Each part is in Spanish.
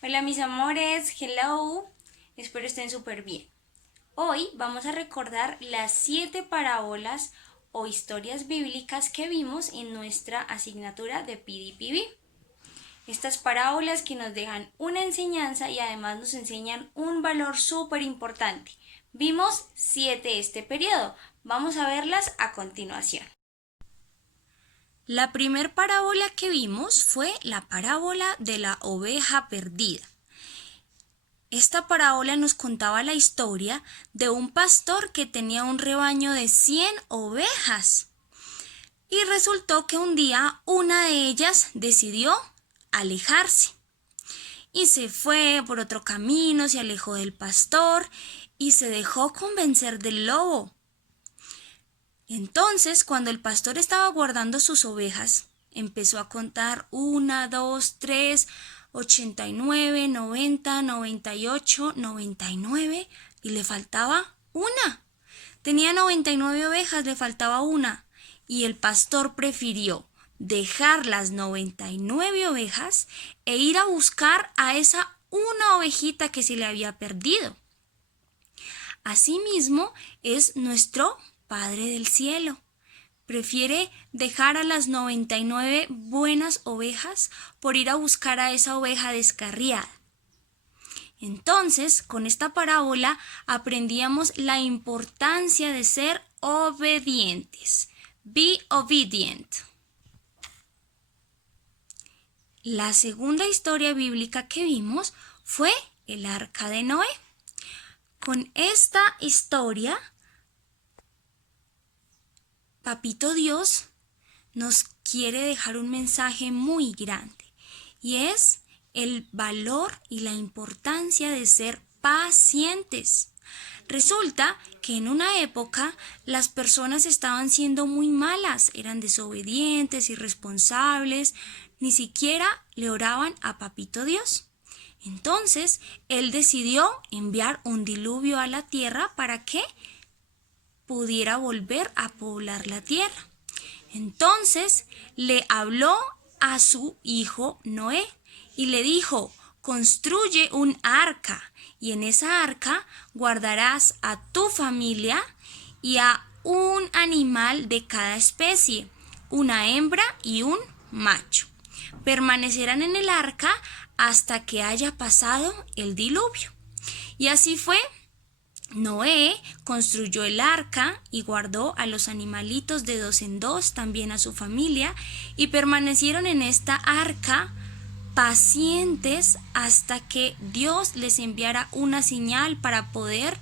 Hola mis amores, hello, espero estén súper bien. Hoy vamos a recordar las 7 parábolas o historias bíblicas que vimos en nuestra asignatura de PDPB. Estas parábolas que nos dejan una enseñanza y además nos enseñan un valor súper importante. Vimos 7 este periodo, vamos a verlas a continuación. La primer parábola que vimos fue la parábola de la oveja perdida. Esta parábola nos contaba la historia de un pastor que tenía un rebaño de 100 ovejas. Y resultó que un día una de ellas decidió alejarse. Y se fue por otro camino, se alejó del pastor y se dejó convencer del lobo. Entonces, cuando el pastor estaba guardando sus ovejas, empezó a contar 1, 2, 3, 89, 90, 98, 99 y le faltaba una. Tenía 99 ovejas, le faltaba una. Y el pastor prefirió dejar las 99 ovejas e ir a buscar a esa una ovejita que se le había perdido. Asimismo es nuestro Padre del Cielo. Prefiere dejar a las 99 buenas ovejas por ir a buscar a esa oveja descarriada. Entonces, con esta parábola aprendíamos la importancia de ser obedientes. Be obedient. La segunda historia bíblica que vimos fue el arca de Noé. Con esta historia, Papito Dios nos quiere dejar un mensaje muy grande y es el valor y la importancia de ser pacientes. Resulta que en una época las personas estaban siendo muy malas, eran desobedientes, irresponsables, ni siquiera le oraban a Papito Dios. Entonces, él decidió enviar un diluvio a la tierra para que pudiera volver a poblar la tierra. Entonces, le habló a su hijo Noé y le dijo: construye un arca y en esa arca guardarás a tu familia y a un animal de cada especie, una hembra y un macho. Permanecerán en el arca hasta que haya pasado el diluvio. Y así fue. Noé construyó el arca y guardó a los animalitos de 2 en 2, también a su familia, y permanecieron en esta arca pacientes hasta que Dios les enviara una señal para poder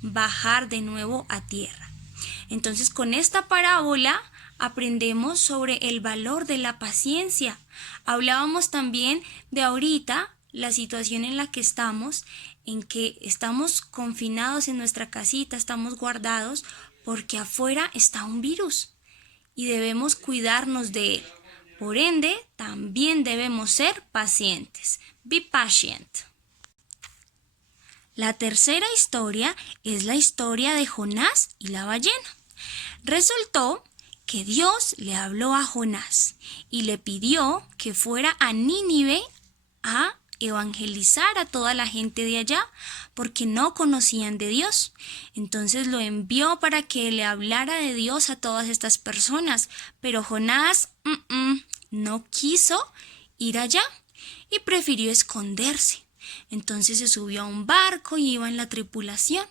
bajar de nuevo a tierra. Entonces, con esta parábola aprendemos sobre el valor de la paciencia. Hablábamos también de ahorita la situación en la que estamos, en que estamos confinados en nuestra casita, estamos guardados porque afuera está un virus y debemos cuidarnos de él. Por ende, también debemos ser pacientes. Be patient. La tercera historia es la historia de Jonás y la ballena. Resultó que Dios le habló a Jonás y le pidió que fuera a Nínive a evangelizar a toda la gente de allá porque no conocían de Dios. Entonces lo envió para que le hablara de Dios a todas estas personas, pero Jonás no quiso ir allá y prefirió esconderse. Entonces se subió a un barco y iba en la tripulación.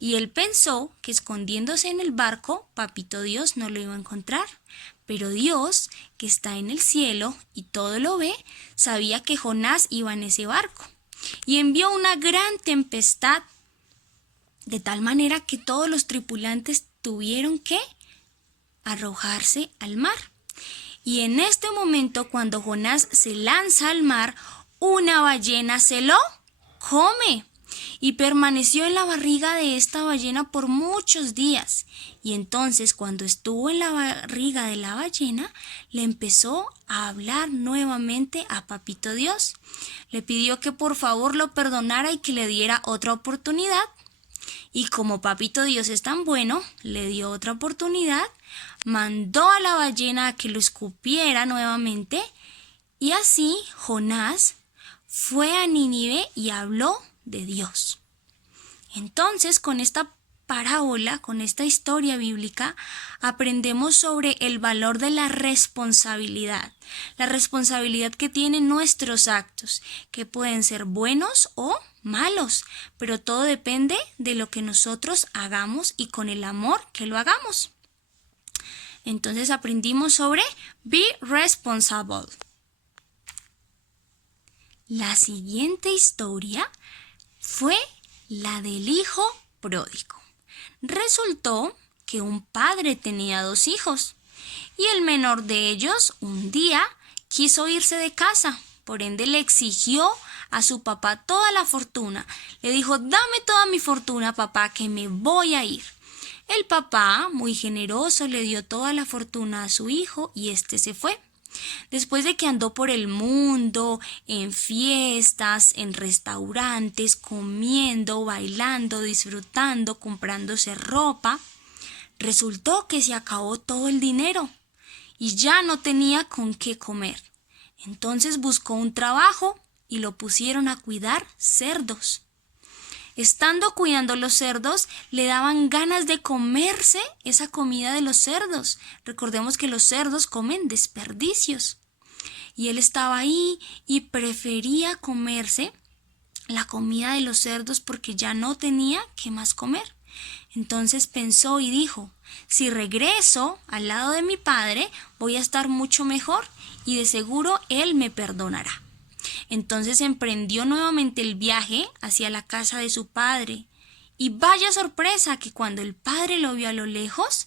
Y él pensó que escondiéndose en el barco, Papito Dios no lo iba a encontrar. Pero Dios, que está en el cielo y todo lo ve, sabía que Jonás iba en ese barco. Y envió una gran tempestad, de tal manera que todos los tripulantes tuvieron que arrojarse al mar. Y en este momento, cuando Jonás se lanza al mar, una ballena se lo come. Y permaneció en la barriga de esta ballena por muchos días. Y entonces, cuando estuvo en la barriga de la ballena, le empezó a hablar nuevamente a Papito Dios. Le pidió que por favor lo perdonara y que le diera otra oportunidad. Y como Papito Dios es tan bueno, le dio otra oportunidad, mandó a la ballena a que lo escupiera nuevamente. Y así Jonás fue a Nínive y habló de Dios. Entonces, con esta parábola, con esta historia bíblica, aprendemos sobre el valor de la responsabilidad que tienen nuestros actos, que pueden ser buenos o malos, pero todo depende de lo que nosotros hagamos y con el amor que lo hagamos. Entonces aprendimos sobre be responsible. La siguiente historia fue la del hijo pródigo. Resultó que un padre tenía 2 hijos y el menor de ellos un día quiso irse de casa. Por ende le exigió a su papá toda la fortuna. Le dijo: dame toda mi fortuna, papá, que me voy a ir. El papá, muy generoso, le dio toda la fortuna a su hijo y este se fue. Después de que andó por el mundo, en fiestas, en restaurantes, comiendo, bailando, disfrutando, comprándose ropa, resultó que se acabó todo el dinero y ya no tenía con qué comer. Entonces buscó un trabajo y lo pusieron a cuidar cerdos. Estando cuidando los cerdos, le daban ganas de comerse esa comida de los cerdos. Recordemos que los cerdos comen desperdicios. Y él estaba ahí y prefería comerse la comida de los cerdos porque ya no tenía qué más comer. Entonces pensó y dijo: si regreso al lado de mi padre, voy a estar mucho mejor y de seguro él me perdonará. Entonces emprendió nuevamente el viaje hacia la casa de su padre. Y vaya sorpresa que cuando el padre lo vio a lo lejos,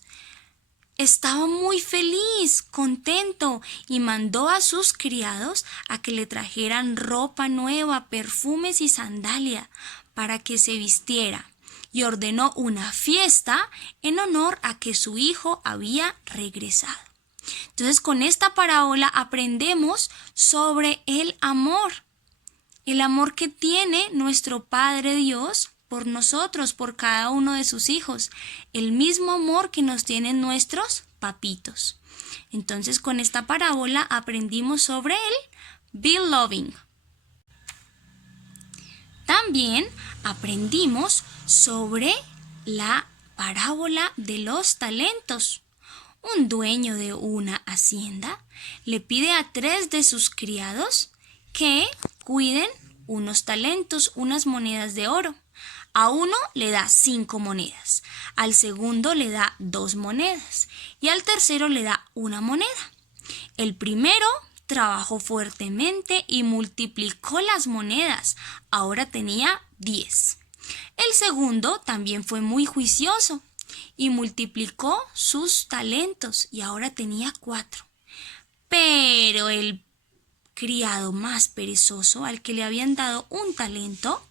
estaba muy feliz, contento, y mandó a sus criados a que le trajeran ropa nueva, perfumes y sandalia para que se vistiera. Y ordenó una fiesta en honor a que su hijo había regresado. Entonces, con esta parábola aprendemos sobre el amor que tiene nuestro Padre Dios por nosotros, por cada uno de sus hijos, el mismo amor que nos tienen nuestros papitos. Entonces, con esta parábola aprendimos sobre el be loving. También aprendimos sobre la parábola de los talentos. Un dueño de una hacienda le pide a 3 de sus criados que cuiden unos talentos, unas monedas de oro. A uno le da 5 monedas, al segundo le da 2 monedas y al tercero le da 1 moneda. El primero trabajó fuertemente y multiplicó las monedas. Ahora tenía 10. El segundo también fue muy juicioso y multiplicó sus talentos y ahora tenía 4. Pero el criado más perezoso, al que le habían dado un talento,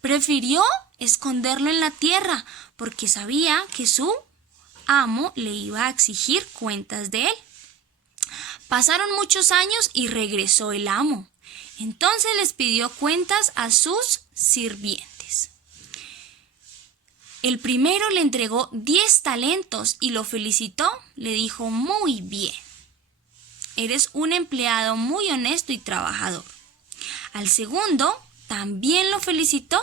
prefirió esconderlo en la tierra porque sabía que su amo le iba a exigir cuentas de él. Pasaron muchos años y regresó el amo. Entonces les pidió cuentas a sus sirvientes. El primero le entregó 10 talentos y lo felicitó. Le dijo: muy bien, eres un empleado muy honesto y trabajador. Al segundo también lo felicitó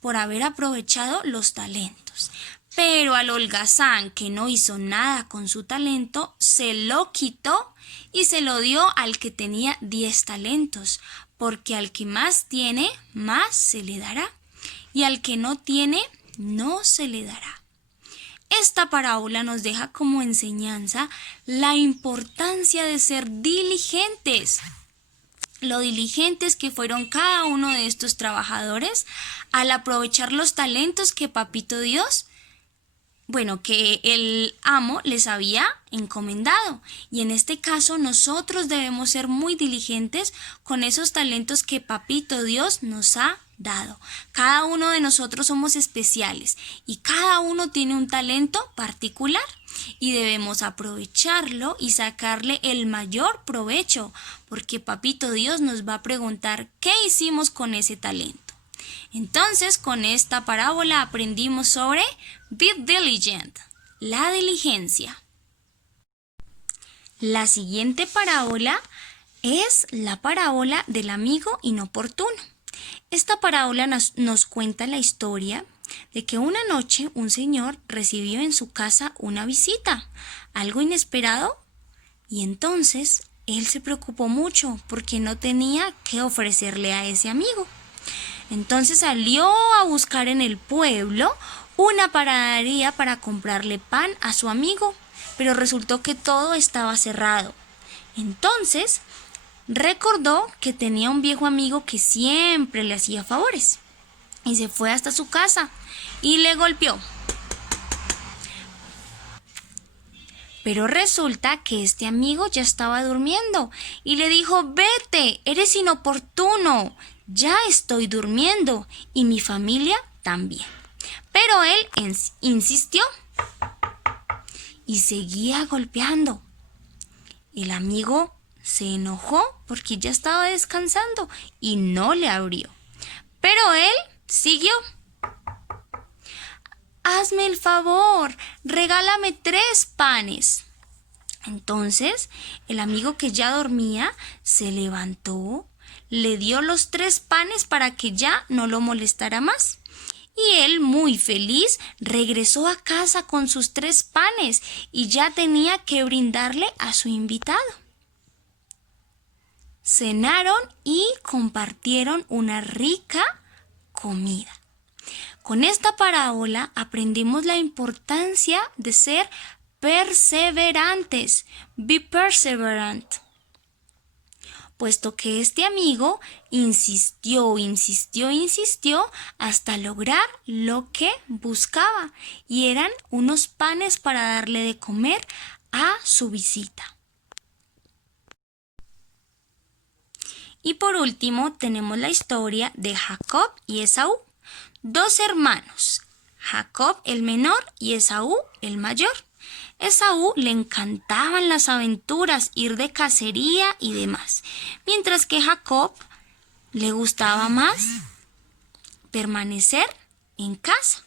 por haber aprovechado los talentos. Pero al holgazán, que no hizo nada con su talento, se lo quitó y se lo dio al que tenía 10 talentos, porque al que más tiene, más se le dará, y al que no tiene, no se le dará. Esta parábola nos deja como enseñanza la importancia de ser diligentes. Lo diligentes que fueron cada uno de estos trabajadores al aprovechar los talentos que Papito Dios, que el amo les había encomendado. Y en este caso nosotros debemos ser muy diligentes con esos talentos que Papito Dios nos ha dado. Cada uno de nosotros somos especiales y cada uno tiene un talento particular y debemos aprovecharlo y sacarle el mayor provecho, porque Papito Dios nos va a preguntar qué hicimos con ese talento. Entonces, con esta parábola aprendimos sobre be diligent, la diligencia. La siguiente parábola es la parábola del amigo inoportuno. Esta parábola nos cuenta la historia de que una noche un señor recibió en su casa una visita, algo inesperado, y entonces él se preocupó mucho porque no tenía qué ofrecerle a ese amigo. Entonces salió a buscar en el pueblo una panadería para comprarle pan a su amigo, pero resultó que todo estaba cerrado. Entonces recordó que tenía un viejo amigo que siempre le hacía favores y se fue hasta su casa y le golpeó. Pero resulta que este amigo ya estaba durmiendo y le dijo: vete, eres inoportuno, ya estoy durmiendo y mi familia también. Pero él insistió y seguía golpeando. El amigo se enojó porque ya estaba descansando y no le abrió. Pero él siguió. Hazme el favor, regálame 3 panes. Entonces, el amigo que ya dormía se levantó, le dio los 3 panes para que ya no lo molestara más. Y él, muy feliz, regresó a casa con sus 3 panes y ya tenía que brindarle a su invitado. Cenaron y compartieron una rica comida. Con esta parábola aprendemos la importancia de ser perseverantes. Be perseverant. Puesto que este amigo insistió hasta lograr lo que buscaba, y eran unos panes para darle de comer a su visita. Y por último tenemos la historia de Jacob y Esaú, 2 hermanos, Jacob el menor y Esaú el mayor. Esaú le encantaban las aventuras, ir de cacería y demás, mientras que Jacob le gustaba más permanecer en casa.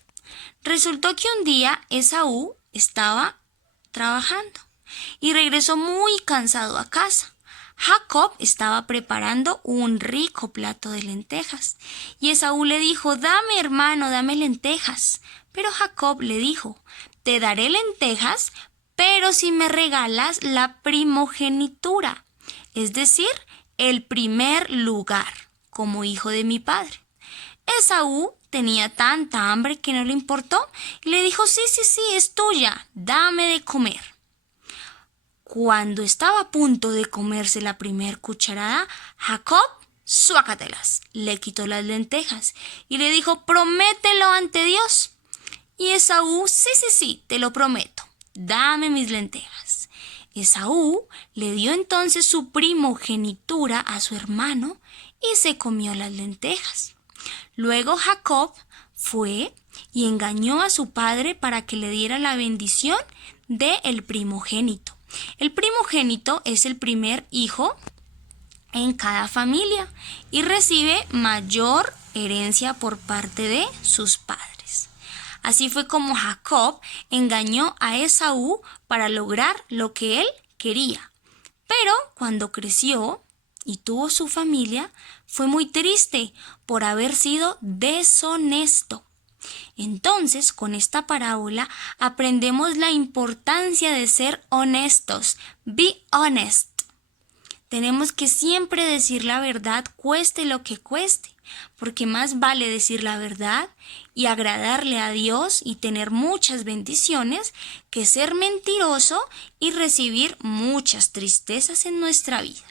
Resultó que un día Esaú estaba trabajando y regresó muy cansado a casa. Jacob estaba preparando un rico plato de lentejas y Esaú le dijo: dame, hermano, dame lentejas. Pero Jacob le dijo: te daré lentejas, pero si me regalas la primogenitura, es decir, el primer lugar, como hijo de mi padre. Esaú tenía tanta hambre que no le importó y le dijo: sí, es tuya, dame de comer. Cuando estaba a punto de comerse la primer cucharada, Jacob, suácatelas, le quitó las lentejas y le dijo: promételo ante Dios. Y Esaú: sí, te lo prometo, dame mis lentejas. Esaú le dio entonces su primogenitura a su hermano y se comió las lentejas. Luego Jacob fue y engañó a su padre para que le diera la bendición del primogénito. El primogénito es el primer hijo en cada familia y recibe mayor herencia por parte de sus padres. Así fue como Jacob engañó a Esaú para lograr lo que él quería. Pero cuando creció y tuvo su familia, fue muy triste por haber sido deshonesto. Entonces, con esta parábola aprendemos la importancia de ser honestos. Be honest. Tenemos que siempre decir la verdad, cueste lo que cueste, porque más vale decir la verdad y agradarle a Dios y tener muchas bendiciones que ser mentiroso y recibir muchas tristezas en nuestra vida.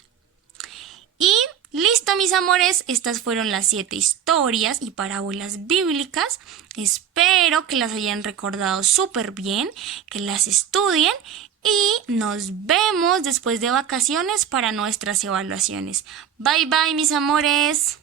Y listo, mis amores, estas fueron las 7 historias y parábolas bíblicas. Espero que las hayan recordado súper bien, que las estudien y nos vemos después de vacaciones para nuestras evaluaciones. Bye bye, mis amores.